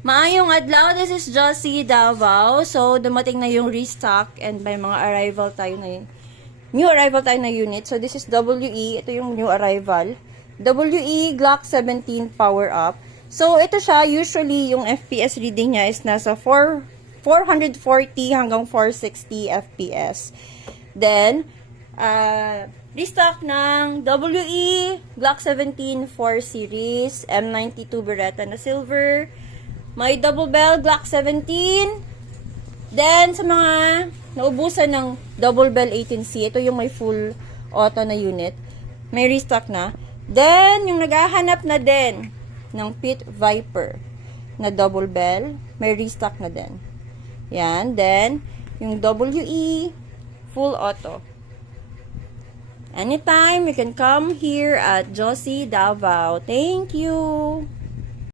Maayong adlaw, this is Josie Davao. So, dumating na yung restock and may mga arrival tayo na new arrival tayo na unit. So, this is WE. Ito yung new arrival. WE Glock 17 Power Up. So, ito siya. Usually, yung FPS reading niya is nasa 440 hanggang 460 FPS. Then, restock ng WE Glock 17 4 series M92 Beretta na silver. May double bell Glock 17. Then, sa mga naubusan ng double bell 18C, ito yung may full auto na unit. May restock na. Then, yung naghahanap na din ng Pit Viper na double bell, may restock na din. Yan. Then, yung WE full auto. Anytime, you can come here at Josie Davao. Thank you!